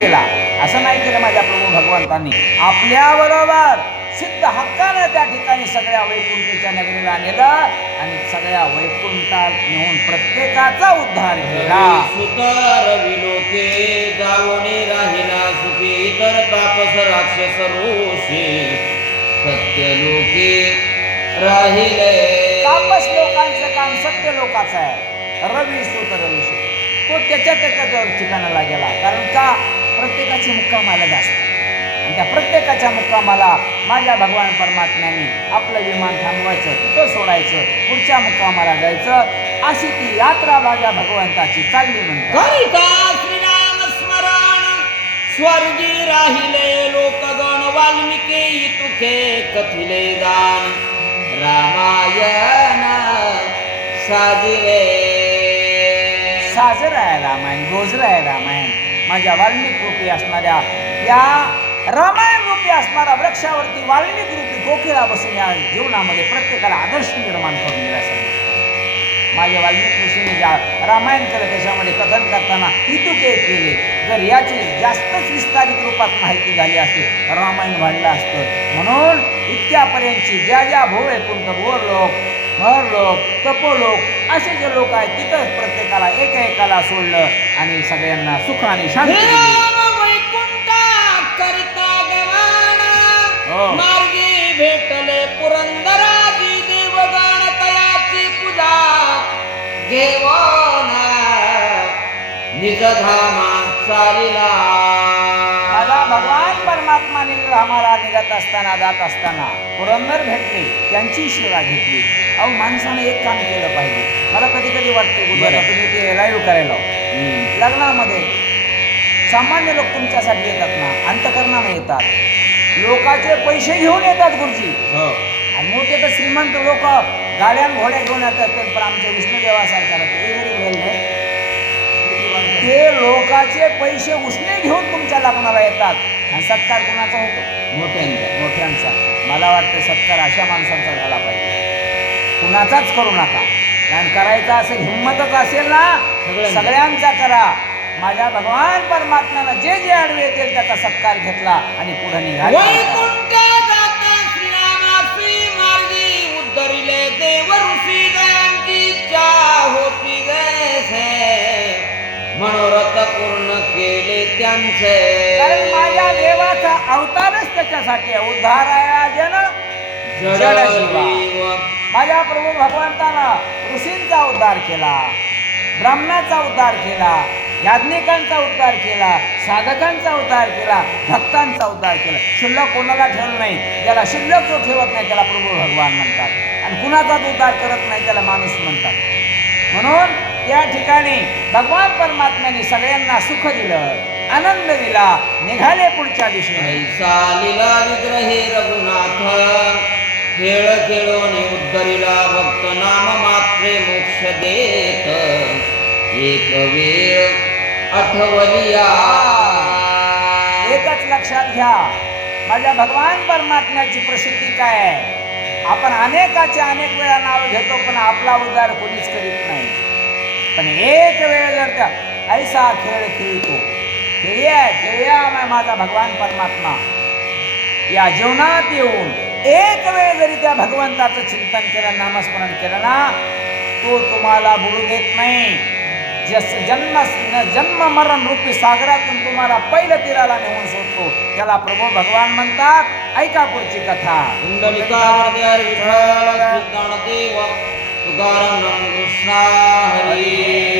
केला. असं नाही केलं माझ्या प्रभू भगवंतांनी. आपल्या बरोबर सिद्ध हक्कानं त्या ठिकाणी सगळ्या वैकुंठीच्या नगरीला नेलं आणि सगळ्या वैकुंठात नेऊन प्रत्येकाचा उद्धार केला. सुतार विलोके जावणी राहिला सुखी इतर तापस राक्षस रोषे. सत्य लोके राहिले. तापस लोकांचं काम सत्य लोकाचं आहे. रवी सुत रवी तो त्याच्या त्याच्या ठिकाणाला गेला. कारण का? प्रत्येकाची मुक्कामाला जास्त. आणि त्या प्रत्येकाच्या मुक्कामाला माझ्या भगवान परमात्म्याने आपलं विमान थांबवायचं तिथं सोडायचं पुढच्या मुक्कामाला जायचं. अशी ती यात्रा माझ्या भगवंताची चालली स्मरण स्वर्गी राहिले लोकगण वाल्मिकी तुखे कथिले गान रामायण साजिरे. साजर आहे रामायण गोजर आहे रामायण. माझ्या वाल्मिक रूपी असणाऱ्या या रामायण रूपी असणाऱ्या वृक्षावरती वाल्मिक रूपी कोकिळा बसून या जीवनामध्ये प्रत्येकाला आदर्श निर्माण करून दिला माझ्या वाल्मिक ऋषीने ज्या रामायण केलं त्याच्यामध्ये कथन करताना हितुके केले. जर याची जास्तच विस्तारित रूपात माहिती झाली असते रामायण वाढलं असतं. म्हणून इतक्यापर्यंतची ज्या ज्या भूवैकुंठ भोर लोक भर लोक तपोलोक असे जे लोक आहेत तिथंच प्रत्येकाला एकाला सोडलं आणि सगळ्यांना सुख आणि शांती हे. मार्गी भेटले पुरंदराजी देवगण तयाची पूजा. घेवोन निज धामा चालिला भगवान परमात्मा आम्हाला निघत असताना जात असताना पुरंदर भेटले त्यांची सेवा घेतली. अहो माणसाने एक काम केलं पाहिजे. मला कधी कधी वाटते बरं. तुम्ही ते लाईव्ह करायला. लग्नामध्ये सामान्य लोक तुमच्यासाठी येतात ना अंतकरणाने येतात. लोकाचे पैसे घेऊन येतात गुरुजी. हो. आणि मोठे तर श्रीमंत लोक गाड्या घोड्या घेऊन येतात पण आमच्या विष्णुदेवासारख्याला ते ते लोकाचे पैसे उसने घेऊन तुमच्या लग्नाला येतात. आणि सत्कार कुणाचा होतो? मोठ्यांचा मोठ्यांचा मला वाटतं सत्कार अशा माणसांचा झाला पाहिजे. कुणाचाच करू नका. कारण करायचा असं हिंमतच असेल ना सगळ्यांचा. सगळ्यांचा करा. माझ्या भगवान परमात्म्यानं जे जे आडवे येतील त्याचा सत्कार घेतला आणि पुढे निघाला कारण माझ्या देवाचा अवतारच त्याच्यासाठी आहे. उद्धाराया जन जड. जीव माझ्या प्रभू भगवंतानं ऋषींचा उद्धार केला ब्राह्मणाचा उद्धार केला याज्ञिकांचा उद्धार केला साधकांचा उद्धार केला भक्तांचा उद्धार केला. शिल्लक कोणाला ठेवलं नाही? ज्याला शिल्लक जो ठेवत नाही त्याला प्रभू भगवान म्हणतात. आणि कुणाचाच उद्धार करत नाही त्याला माणूस म्हणतात. म्हणून या ठिकाणी भगवान परमात्म्याने सगळ्यांना सुख दिलं. आनंद दिला निघाले पुढच्या दिशेने. ऐसा लीला विग्रहे रघुनाथ खेळ खेळून उद्धरिला भक्त नाम मात्रे मोक्ष देत. एक वेळ आठवलिया. एकच लक्षात घ्या माझ्या भगवान परमात्म्याची प्रसिद्धी काय आहे? आपण अनेकाचे अनेक वेळा नाव घेतो पण आपला उद्धार कोणीच करीत नाही. पण एक वेळ जर त्या ऐसा खेळ खेळतो ध्येय खेळूया माझा भगवान परमात्मा. या जीवनात येऊन एक वेळ जरी त्या भगवंताचं चिंतन केलं नामस्मरण केलं ना तो तुम्हाला बुडू देत नाही. जस जन्म जन्म मरण रूपी सागरातून तुम्हाला पहिलं तीराला नेऊन सोडतो. त्याला प्रभू भगवान म्हणतात ऐका पुढची कथा. देव तुकाराम कृष्णा हरी.